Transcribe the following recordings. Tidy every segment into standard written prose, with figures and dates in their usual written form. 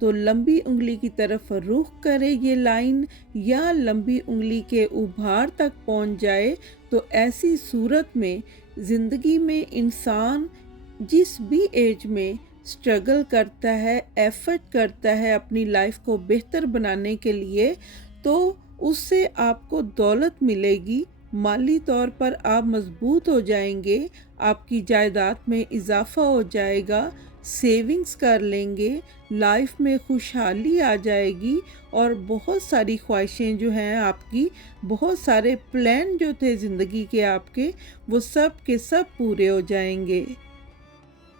تو لمبی انگلی کی طرف رخ کرے یہ لائن یا لمبی انگلی کے ابھار تک پہنچ جائے، تو ایسی صورت میں زندگی میں انسان جس بھی ایج میں اسٹرگل کرتا ہے، ایفرٹ کرتا ہے اپنی لائف کو بہتر بنانے کے لیے، تو اس سے آپ کو دولت ملے گی، مالی طور پر آپ مضبوط ہو جائیں گے، آپ کی جائیداد میں اضافہ ہو جائے گا، سیونگز کر لیں گے، لائف میں خوشحالی آ جائے گی، اور بہت ساری خواہشیں جو ہیں آپ کی، بہت سارے پلان جو تھے زندگی کے آپ کے، وہ سب کے سب پورے ہو جائیں گے۔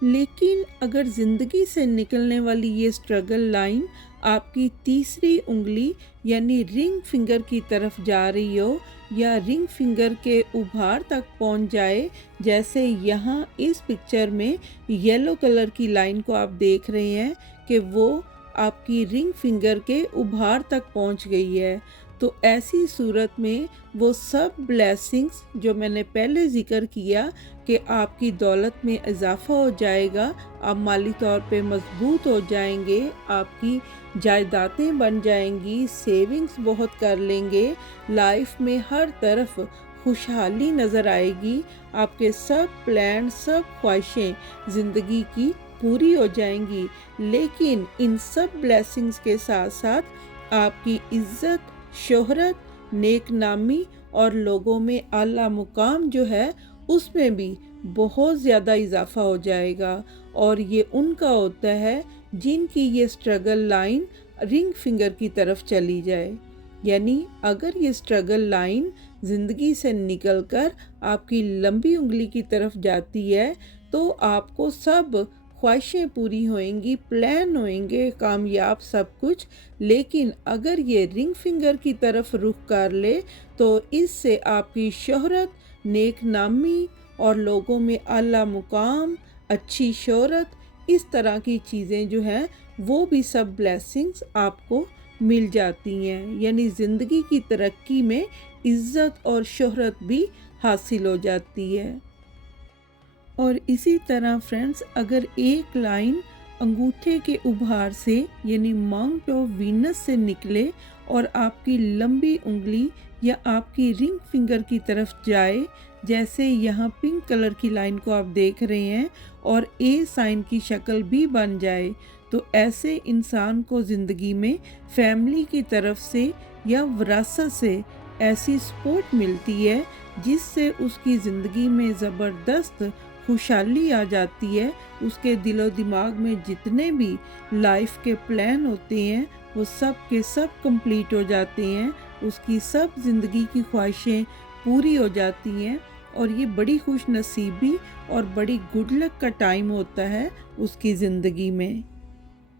لیکن اگر زندگی سے نکلنے والی یہ اسٹرگل لائن آپ کی تیسری انگلی یعنی رنگ فنگر کی طرف جا رہی ہو، یا رنگ فنگر کے ابھار تک پہنچ جائے، جیسے یہاں اس پکچر میں یلو کلر کی لائن کو آپ دیکھ رہے ہیں کہ وہ آپ کی رنگ فنگر کے ابھار تک پہنچ گئی ہے، تو ایسی صورت میں وہ سب بلیسنگز جو میں نے پہلے ذکر کیا کہ آپ کی دولت میں اضافہ ہو جائے گا، آپ مالی طور پہ مضبوط ہو جائیں گے، آپ کی جائیدادیں بن جائیں گی، سیونگز بہت کر لیں گے، لائف میں ہر طرف خوشحالی نظر آئے گی، آپ کے سب پلان، سب خواہشیں زندگی کی پوری ہو جائیں گی، لیکن ان سب بلیسنگز کے ساتھ ساتھ آپ کی عزت، شہرت، نیک نامی اور لوگوں میں اعلیٰ مقام جو ہے اس میں بھی بہت زیادہ اضافہ ہو جائے گا، اور یہ ان کا ہوتا ہے جن کی یہ اسٹرگل لائن رنگ فنگر کی طرف چلی جائے۔ یعنی اگر یہ اسٹرگل لائن زندگی سے نکل کر آپ کی لمبی انگلی کی طرف جاتی ہے تو آپ کو سب خواہشیں پوری ہوئیں گی، پلان ہوئیں گے کامیاب سب کچھ، لیکن اگر یہ رنگ فنگر کی طرف رخ کر لے تو اس سے آپ کی شہرت، نیک نامی اور لوگوں میں اعلیٰ مقام، اچھی شہرت، اس طرح کی چیزیں جو ہیں وہ بھی سب بلیسنگز آپ کو مل جاتی ہیں، یعنی زندگی کی ترقی میں عزت اور شہرت بھی حاصل ہو جاتی ہے۔ اور اسی طرح فرینڈز، اگر ایک لائن انگوٹھے کے ابھار سے یعنی ماؤنٹ آف وینس سے نکلے اور آپ کی لمبی انگلی یا آپ کی رنگ فنگر کی طرف جائے، جیسے یہاں پنک کلر کی لائن کو آپ دیکھ رہے ہیں، اور اے سائن کی شکل بھی بن جائے، تو ایسے انسان کو زندگی میں فیملی کی طرف سے یا وراثت سے ایسی سپورٹ ملتی ہے جس سے اس کی زندگی میں زبردست خوشحالی آ جاتی ہے، اس کے دل و دماغ میں جتنے بھی لائف کے پلان ہوتے ہیں وہ سب کے سب کمپلیٹ ہو جاتے ہیں، اس کی سب زندگی کی خواہشیں پوری ہو جاتی ہیں، اور یہ بڑی خوش نصیبی اور بڑی گڈ لک کا ٹائم ہوتا ہے اس کی زندگی میں۔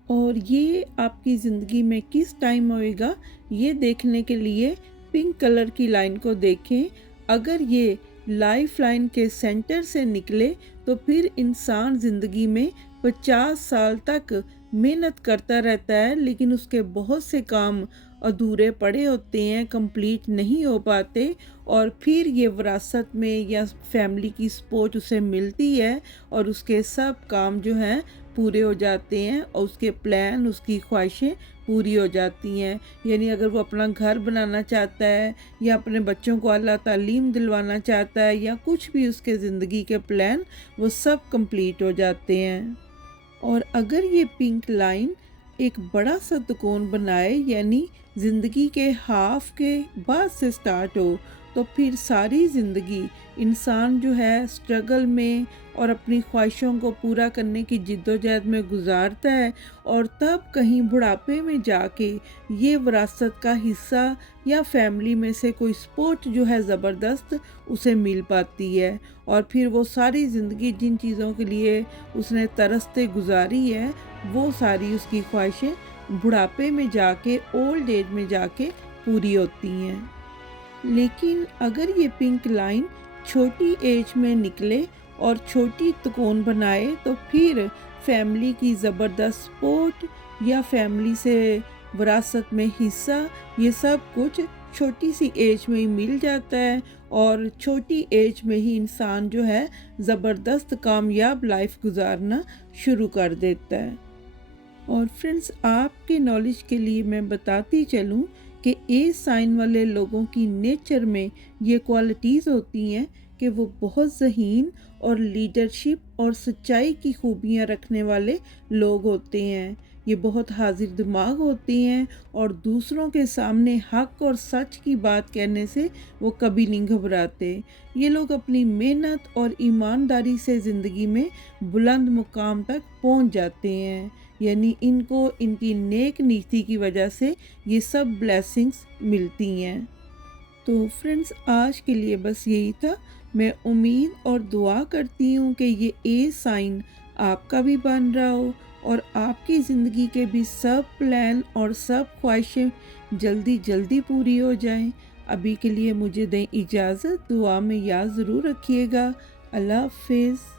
اور یہ آپ کی زندگی میں کس ٹائم ہوئے گا یہ دیکھنے کے لیے پنک کلر کی لائن کو دیکھیں، اگر یہ لائف لائن کے سینٹر سے نکلے تو پھر انسان زندگی میں 50 سال تک محنت کرتا رہتا ہے، لیکن اس کے بہت سے کام ادھورے پڑے ہوتے ہیں، کمپلیٹ نہیں ہو پاتے، اور پھر یہ وراثت میں یا فیملی کی سپورٹ اسے ملتی ہے اور اس کے سب کام جو ہیں پورے ہو جاتے ہیں، اور اس کے پلان، اس کی خواہشیں پوری ہو جاتی ہیں۔ یعنی اگر وہ اپنا گھر بنانا چاہتا ہے یا اپنے بچوں کو اعلیٰ تعلیم دلوانا چاہتا ہے یا کچھ بھی اس کے زندگی کے پلان، وہ سب کمپلیٹ ہو جاتے ہیں۔ اور اگر یہ پنک لائن ایک بڑا سا تکون بنائے، یعنی زندگی کے ہاف کے بعد سے سٹارٹ ہو، تو پھر ساری زندگی انسان جو ہے اسٹرگل میں اور اپنی خواہشوں کو پورا کرنے کی جد و جہد میں گزارتا ہے، اور تب کہیں بڑھاپے میں جا کے یہ وراثت کا حصہ یا فیملی میں سے کوئی سپورٹ جو ہے زبردست اسے مل پاتی ہے، اور پھر وہ ساری زندگی جن چیزوں کے لیے اس نے ترستے گزاری ہے وہ ساری اس کی خواہشیں بڑھاپے میں جا کے، اولڈ ایج میں جا کے پوری ہوتی ہیں۔ لیکن اگر یہ پنک لائن چھوٹی ایج میں نکلے اور چھوٹی تکون بنائے تو پھر فیملی کی زبردست سپورٹ یا فیملی سے وراثت میں حصہ، یہ سب کچھ چھوٹی سی ایج میں ہی مل جاتا ہے، اور چھوٹی ایج میں ہی انسان جو ہے زبردست کامیاب لائف گزارنا شروع کر دیتا ہے۔ اور فرینڈس، آپ کے نالج کے لیے میں بتاتی چلوں کہ اے سائن والے لوگوں کی نیچر میں یہ کوالٹیز ہوتی ہیں کہ وہ بہت ذہین اور لیڈرشپ اور سچائی کی خوبیاں رکھنے والے لوگ ہوتے ہیں۔ یہ بہت حاضر دماغ ہوتے ہیں اور دوسروں کے سامنے حق اور سچ کی بات کہنے سے وہ کبھی نہیں گھبراتے۔ یہ لوگ اپنی محنت اور ایمانداری سے زندگی میں بلند مقام تک پہنچ جاتے ہیں، یعنی ان کو ان کی نیک نیتی کی وجہ سے یہ سب بلیسنگز ملتی ہیں۔ تو فرینڈس، آج کے لیے بس یہی تھا۔ میں امید اور دعا کرتی ہوں کہ یہ اے سائن آپ کا بھی بن رہا ہو اور آپ کی زندگی کے بھی سب پلان اور سب خواہشیں جلدی جلدی پوری ہو جائیں۔ ابھی کے لیے مجھے دیں اجازت، دعا میں یاد ضرور رکھیے گا۔ اللہ حافظ۔